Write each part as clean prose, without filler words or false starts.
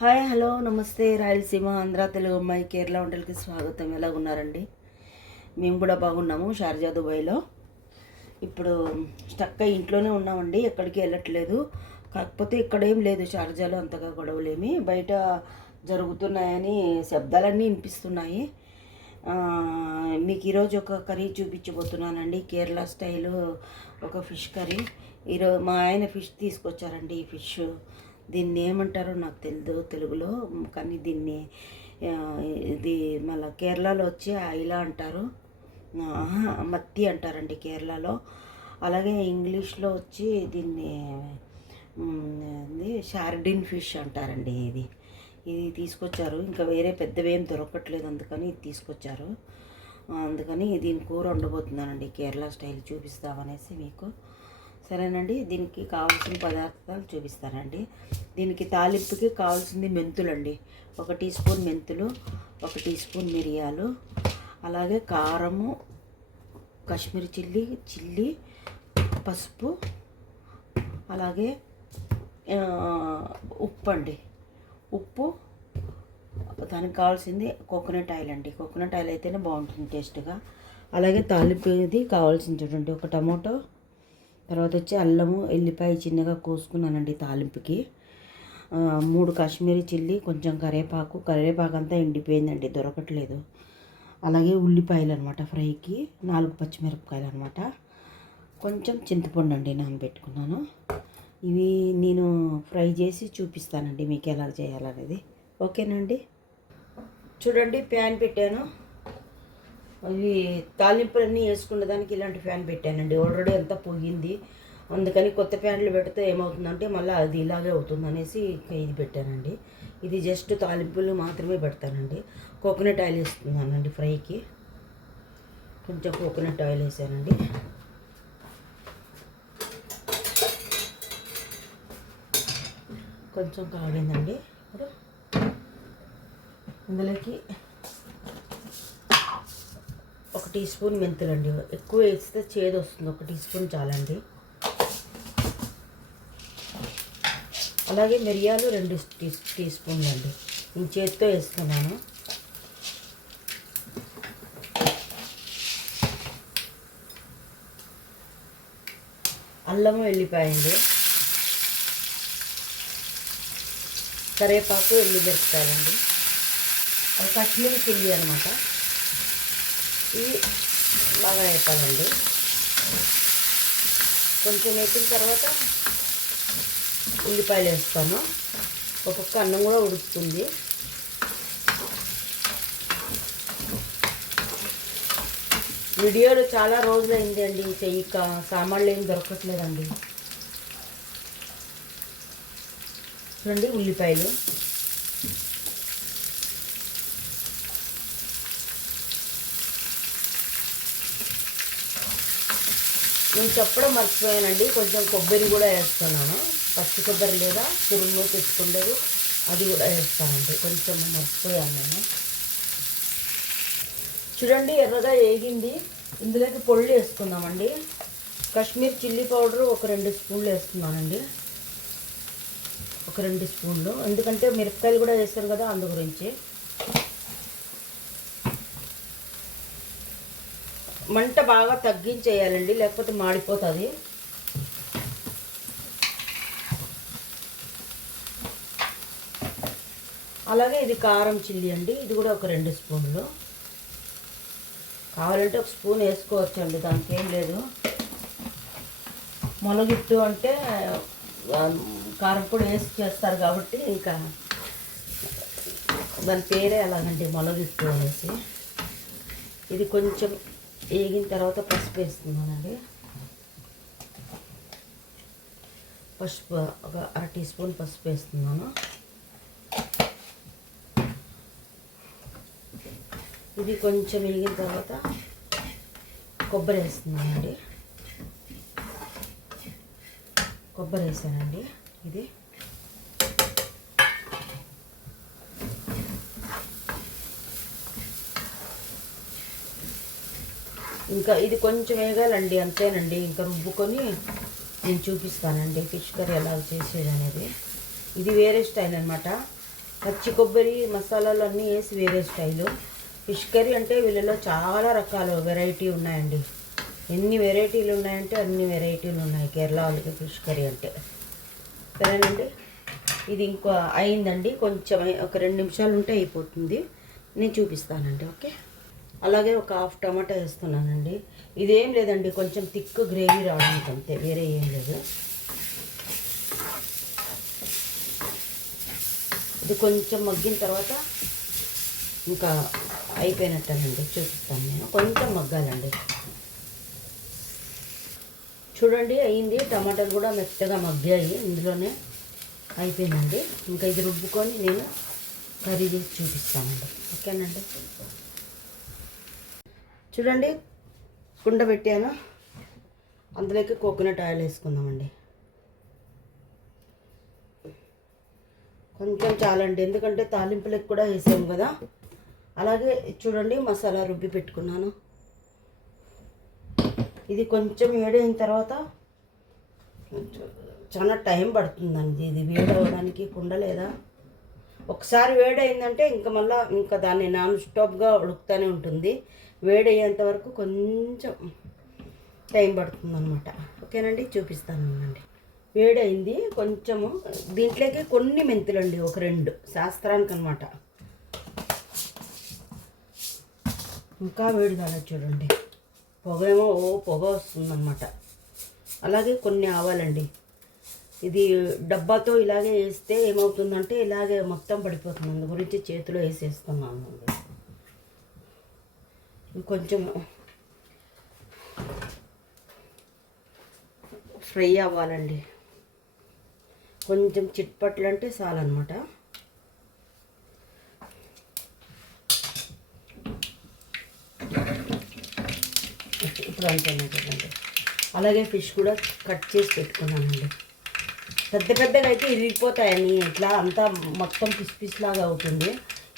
Hi hello నమస్తే రాయలసీమ ఆంధ్ర తెలుగు అమ్మాయి కేరళ వంటలకి స్వాగతం. ఎలా ఉన్నారండి? మేము కూడా బాగున్నాము. షార్జా దుబాయ్లో ఇప్పుడు స్టక్ అయ్యి ఇంట్లోనే ఉన్నామండి, ఎక్కడికి వెళ్ళట్లేదు. కాకపోతే ఇక్కడ ఏం లేదు, షార్జాలో అంతగా గొడవలేమి. బయట జరుగుతున్నాయని శబ్దాలన్నీ వినిపిస్తున్నాయి. మీకు ఈరోజు ఒక కర్రీ చూపించబోతున్నానండి, కేరళ స్టైలు ఒక ఫిష్ కర్రీ. ఈరోజు మా ఆయన ఫిష్ తీసుకొచ్చారండి. ఈ ఫిష్ దీన్ని ఏమంటారో నాకు తెలియదు తెలుగులో, కానీ దీన్ని ఇది మళ్ళీ కేరళలో వచ్చి ఐలా అంటారు, మత్తి అంటారండి కేరళలో. అలాగే ఇంగ్లీష్లో వచ్చి దీన్ని షార్డిన్ ఫిష్ అంటారండి. ఇది తీసుకొచ్చారు. ఇంకా వేరే పెద్దవేం దొరకట్లేదు, అందుకని ఇది తీసుకొచ్చారు. అందుకని దీని కూర వండబోతున్నానండి, కేరళ స్టైల్ చూపిస్తామనేసి మీకు. సరేనండి, దీనికి కావాల్సిన పదార్థాలు చూపిస్తానండి. దీనికి తాలింపుకి కావాల్సింది మెంతులండి. 1 టీ స్పూన్ మెంతులు, 1 టీ స్పూన్ మిరియాలు, అలాగే కారము, కాశ్మీరీ చిల్లీ, పసుపు, అలాగే ఉప్పు అండి. ఉప్పు, దానికి కావాల్సింది కోకోనట్ ఆయిల్ అండి. కోకోనట్ ఆయిల్ అయితేనే బాగుంటుంది టేస్ట్గా. అలాగే తాలింపు ఇది కావాల్సింది చూడండి, 1 టమాటో, తర్వాత వచ్చి అల్లము, ఎల్లిపాయ చిన్నగా కోసుకున్నానండి తాలింపుకి. 3 కాశ్మీరీ చిల్లీ, కొంచెం కరివేపాకు అంతా ఎండిపోయిందండి, దొరకట్లేదు. అలాగే ఉల్లిపాయలు అనమాట ఫ్రైకి, 4 పచ్చిమిరపకాయలు అనమాట, కొంచెం చింతపండు అండి నానబెట్టుకున్నాను. ఇవి నేను ఫ్రై చేసి చూపిస్తానండి మీకు ఎలా చేయాలనేది. ఓకేనండి, చూడండి ప్యాన్ పెట్టాను. అవి తాలింపులన్నీ వేసుకున్న దానికి ఇలాంటి ఫ్యాన్ పెట్టానండి. ఆల్రెడీ అంతా పోయింది, అందుకని కొత్త ఫ్యాన్లు పెడితే ఏమవుతుందంటే మళ్ళీ అది ఇలాగే అవుతుంది అనేసి ఇది పెట్టానండి. ఇది జస్ట్ తాలింపులు మాత్రమే పెడతానండి. కోకోనట్ ఆయిల్ వేస్తున్నానండి ఫ్రైకి. కొంచెం కోకోనట్ ఆయిల్ వేసానండి. కొంచెం కాగిందండి. ఇప్పుడు ఇందులోకి 1 టీ స్పూన్ మెంతులండి. ఎక్కువ వేస్తే చేదు వస్తుంది, 1 టీ స్పూన్ చాలండి. అలాగే మిరియాలు 2 టీ స్పూన్లు అండి, నేను చేతితో వేస్తున్నాను. అల్లము, ఎల్లిపాయ అండి, కరివేపాకు, ఎండుమిరపకాయలండి, అది కాశ్మీరీ చిల్లీ అనమాట. ఇవి బాగా వేపాలండి. కొంచెం వేపిన తర్వాత ఉల్లిపాయలు వేస్తాను. ఒక్కొక్క అన్నం కూడా ఉడుకుతుంది. వీడియోలు చాలా రోజులైంది అండి చెయ్యక, సామాన్లు ఏం దొరకట్లేదండి. చూడండి ఉల్లిపాయలు, నేను చెప్పడం మర్చిపోయానండి, కొంచెం కొబ్బరి కూడా వేస్తున్నాను. పచ్చి కొబ్బరి లేదా తురుము తెచ్చుకుండేది, అది కూడా వేస్తానండి. కొంచెం మర్చిపోయాను నేను. చూడండి ఎర్రగా వేగింది. ఇందులోకి పొళ్ళు వేసుకుందామండి. కాశ్మీర్ చిల్లీ పౌడరు ఒక 2 స్పూన్లు వేస్తున్నానండి, ఒక 2 స్పూన్లు, ఎందుకంటే మిరపకాయలు కూడా వేస్తారు కదా, అందు గురించి. మంట బాగా తగ్గించేయాలండి, లేకపోతే మాడిపోతుంది. అలాగే ఇది కారం చిల్లీ అండి, ఇది కూడా ఒక 2 స్పూన్లు. కావాలంటే 1 స్పూన్ వేసుకోవచ్చు అండి, దానికి ఏం లేదు. మొలగిట్టు అంటే కారం పొడి వేసి చేస్తారు కాబట్టి ఇంకా దాని పేరే అలాగండి, మొలగిట్టు అనేసి. ఇది కొంచెం వేగిన తర్వాత పసుపు వేస్తున్నానండి. పసుపు ఒక 1/2 టీ స్పూన్ పసుపు వేస్తున్నాను. ఇది కొంచెం వేగిన తర్వాత కొబ్బరి వేస్తున్నానండి. కొబ్బరి వేసానండి. ఇది ఇంకా ఇది కొంచెం వేగాలండి, అంతేనండి. ఇంకా రుబ్బుకొని నేను చూపిస్తానండి ఫిష్ కర్రీ ఎలా చేసేది అనేది. ఇది వేరే స్టైల్ అనమాట. పచ్చి కొబ్బరి మసాలాలు అన్నీ వేసి వేరే స్టైలు. ఫిష్ కర్రీ అంటే వీళ్ళలో చాలా రకాల వెరైటీ ఉన్నాయండి. ఎన్ని వెరైటీలు ఉన్నాయంటే అన్ని వెరైటీలు ఉన్నాయి కేరళ వాళ్ళకి ఫిష్ కర్రీ అంటే. సరేనండి, ఇది ఇంకో అయిందండి. కొంచెం ఒక 2 నిమిషాలు ఉంటే అయిపోతుంది. నేను చూపిస్తానండి. ఓకే, అలాగే ఒక హాఫ్ టమాటా వేస్తున్నానండి. ఇదేం లేదండి, కొంచెం థిక్ గ్రేవీ రావడానికి అంతే, వేరే ఏం లేదు. ఇది కొంచెం మగ్గిన తర్వాత ఇంకా అయిపోయినట్టేనండి. చూపిస్తాను నేను, కొంచెం మగ్గాలండి. చూడండి అయింది, టమాటాలు కూడా మెత్తగా మగ్గాయి, ఇందులోనే అయిపోయిందండి. ఇంకా ఇది రుబ్బుకొని నేను కర్రీ చేసి చూపిస్తానండి. ఓకేనండి, చూడండి కుండ పెట్టాను, అందులోకి కోకోనట్ ఆయిల్ వేసుకుందామండి. కొంచెం చాలండి, ఎందుకంటే తాలింపులకు కూడా వేసాము కదా. అలాగే చూడండి మసాలా రుబ్బి పెట్టుకున్నాను. ఇది కొంచెం వేడైన తర్వాత చాలా టైం పడుతుందండి ఇది వేడవడానికి. కుండ లేదా ఒకసారి వేడైందంటే ఇంకా దాన్ని నాన్ స్టాప్గా ఉడుకుతూనే ఉంటుంది. వేడయ్యేంత వరకు కొంచెం టైం పడుతుంది అనమాట. ఓకేనండి, చూపిస్తానండి. వేడైంది కొంచెము, దీంట్లోకి కొన్ని మెంతులండి, ఒక 2 శాస్త్రానికి అనమాట. ఇంకా వేడి కాలేదు చూడండి, పొగేమో పొగ వస్తుందన్నమాట. అలాగే కొన్ని ఆవాలండి. ఇది డబ్బాతో ఇలాగే వేస్తే ఏమవుతుందంటే ఇలాగే మొత్తం పడిపోతుంది, అందు గురించి చేతిలో వేసేస్తున్నాను అండి. కొంచెం ఫ్రై అవ్వాలండి, కొంచెం చిట్పట్లు అంటే చాలన్నమాట. ఇప్పుడు అంతేనే చూడండి. అలాగే ఫిష్ కూడా కట్ చేసి పెట్టుకున్నానండి. పెద్దగా అయితే ఇరిగిపోతాయని ఇట్లా అంతా మొత్తం పిస్ లాగా అవుతుంది.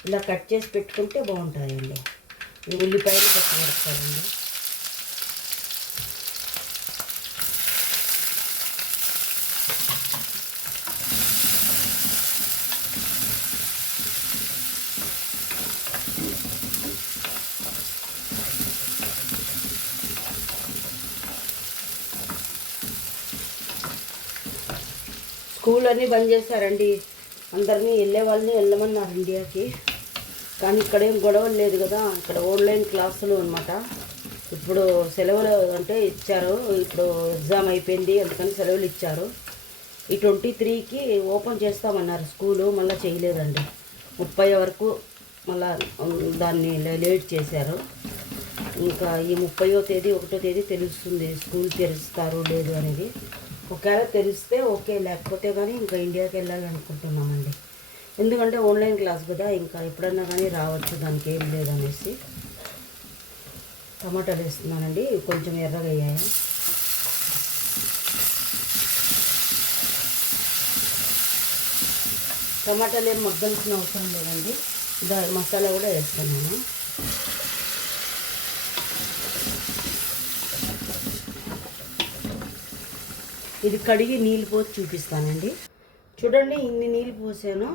ఇలా కట్ చేసి పెట్టుకుంటే బాగుంటాయండి. ఉల్లిపాయలు పచ్చిమిరపకాయలండి. స్కూల్ అన్నీ బంద్ చేశారండి, అందరినీ వెళ్ళే వాళ్ళని వెళ్ళమన్నారు ఇండియాకి. కానీ ఇక్కడేం గొడవలు లేదు కదా, ఇక్కడ ఆన్లైన్ క్లాసులు అనమాట. ఇప్పుడు సెలవులు అంటే ఇచ్చారు, ఇప్పుడు ఎగ్జామ్ అయిపోయింది అందుకని సెలవులు ఇచ్చారు. ఈ 23కి ఓపెన్ చేస్తామన్నారు స్కూలు, మళ్ళీ చేయలేదండి. 30 వరకు మళ్ళా దాన్ని లేట్ చేశారు. ఇంకా ఈ 30వ తేదీ 1వ తేదీ తెలుస్తుంది స్కూల్ తెరుస్తారు లేదు అనేది. ఒకవేళ తెలిస్తే ఓకే, లేకపోతే కానీ ఇంకా ఇండియాకి వెళ్ళాలనుకుంటున్నామండి. ఎందుకంటే ఆన్లైన్ క్లాస్ కదా, ఇంకా ఎప్పుడన్నా కానీ రావచ్చు, దానికి ఏం లేదనేసి. టమాటాలు వేస్తున్నానండి, కొంచెం ఎర్రగా అయ్యాయి. టమాటాలు ఏం మగ్గాల్సిన అవసరం లేదండి, మసాలా కూడా వేస్తున్నాను. ఇది కడిగి నీళ్ళు పోసి చూపిస్తానండి. చూడండి ఇన్ని నీళ్ళు పోసాను,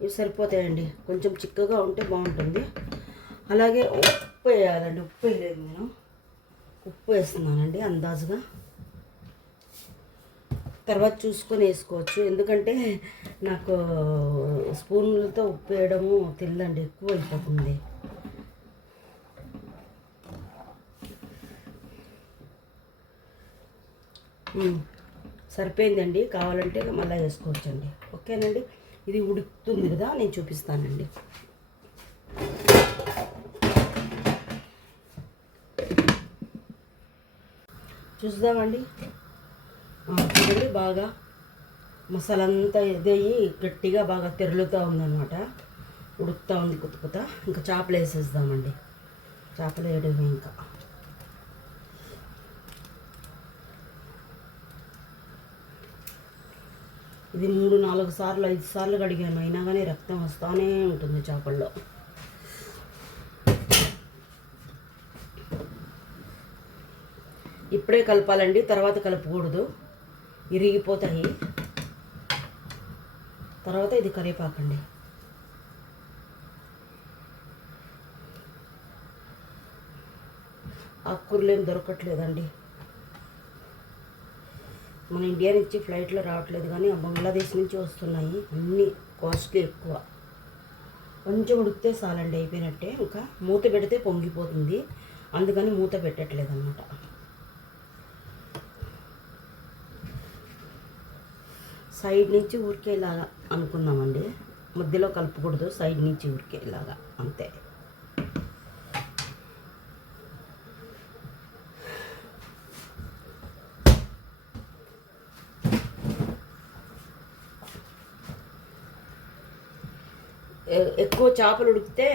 ఇవి సరిపోతాయండి. కొంచెం చిక్కగా ఉంటే బాగుంటుంది. అలాగే ఉప్పు వేయాలండి, ఉప్పు వేయలేదు నేను, ఉప్పు వేస్తున్నానండి అందాజుగా. తర్వాత చూసుకొని వేసుకోవచ్చు, ఎందుకంటే నాకు స్పూన్లతో ఉప్పు వేయడము తెలియదండి, ఎక్కువ అయిపోతుంది. సరిపోయిందండి, కావాలంటే మళ్ళీ వేసుకోవచ్చండి. ఓకేనండి, ఇది ఉడుకుతుంది కదా, నేను చూపిస్తానండి. చూద్దామండి. చూడండి బాగా మసాలా అంతా ఇదయ్యి గట్టిగా బాగా తెరులుతూ ఉందన్నమాట, ఉడుకుతూ ఉంది కుత్తుకుతా. ఇంకా చేపలు వేసేద్దామండి, చేపలు వేయడమే. ఇంకా ఇది 3-4 సార్లు 5 సార్లు కడిగాను, అయినా కానీ రక్తం వస్తూనే ఉంటుంది చేపల్లో. ఇప్పుడే కలపాలండి, తర్వాత కలపకూడదు, ఇరిగిపోతాయి. తర్వాత ఇది కరివేపాకండి. ఆకుకూరలు ఏం దొరకట్లేదండి. మన ఇండియా నుంచి ఫ్లైట్లో రావట్లేదు, కానీ బంగ్లాదేశ్ నుంచి వస్తున్నాయి. అన్నీ కాస్ట్లీ ఎక్కువ. కొంచెం ఉడికితే చాలండి, అయిపోయినట్టే. ఇంకా మూత పెడితే పొంగిపోతుంది, అందుకని మూత పెట్టట్లేదు అన్నమాట. సైడ్ నుంచి ఊరికేలాగా అనుకున్నామండి, మధ్యలో కలుపుకూడదు, సైడ్ నుంచి ఊరికేలాగా అంతే. ఎక్కువ చేపలు ఉడికితే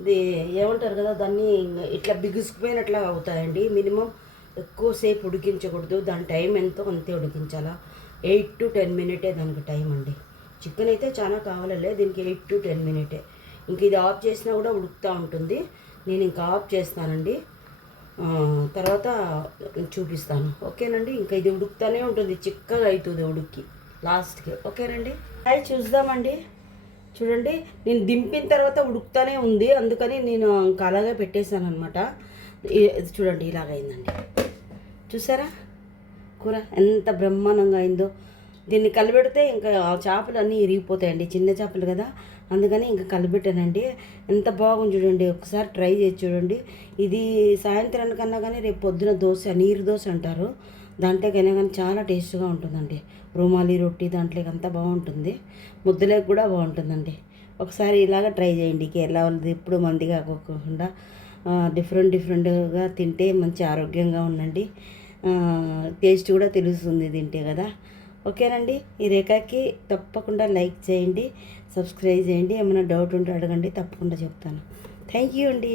ఇది ఏమంటారు కదా, దాన్ని ఇట్లా బిగుసుకుపోయినట్లా అవుతాయండి. మినిమం ఎక్కువసేపు ఉడికించకూడదు, దాని టైం ఎంతో అంతే ఉడికించాలా. 8 to 10 మినిటే దానికి టైం అండి. చికెన్ అయితే చాలా కావాలలే, దీనికి 8 to 10 మినిటే. ఇంక ఇది ఆఫ్ చేసినా కూడా ఉడుకుతూ ఉంటుంది. నేను ఇంకా ఆఫ్ చేస్తానండి, తర్వాత చూపిస్తాను. ఓకేనండి. ఇంకా ఇది ఉడుకుతూనే ఉంటుంది, చిక్కగా అవుతుంది ఉడికి లాస్ట్కి. ఓకేనండి. అవి చూద్దామండి. చూడండి, నేను దింపిన తర్వాత ఉడుకుతూనే ఉంది, అందుకని నేను ఇంకా అలాగే పెట్టేశాను అనమాట. చూడండి, ఇలాగైందండి. చూసారా కూర ఎంత బ్రహ్మాండంగా అయిందో. దీన్ని కలిపెడితే ఇంకా చేపలు అన్నీ ఇరిగిపోతాయండి, చిన్న చేపలు కదా, అందుకని ఇంకా కలిపెట్టానండి. ఎంత బాగుంది చూడండి, ఒకసారి ట్రై చేసి చూడండి. ఇది సాయంత్రానికన్నా కానీ రేపు పొద్దున దోశ, నీరు దోశ అంటారు, దాంట్లోకైనా కానీ చాలా టేస్ట్గా ఉంటుందండి. రుమాలి రొట్టి దాంట్లోకి అంతా బాగుంటుంది, ముద్దలేకి కూడా బాగుంటుందండి. ఒకసారి ఇలాగ ట్రై చేయండి. కేరళ వాళ్ళది ఎప్పుడు మంది కాకోకుండా డిఫరెంట్గా తింటే మంచి ఆరోగ్యంగా ఉండండి. టేస్ట్ కూడా తెలుస్తుంది తింటే కదా. ఓకేనండి. ఈ రేఖకి తప్పకుండా లైక్ చేయండి, సబ్స్క్రైబ్ చేయండి. ఏమైనా డౌట్ ఉంటే అడగండి, తప్పకుండా చెప్తాను. థ్యాంక్ యూ అండి.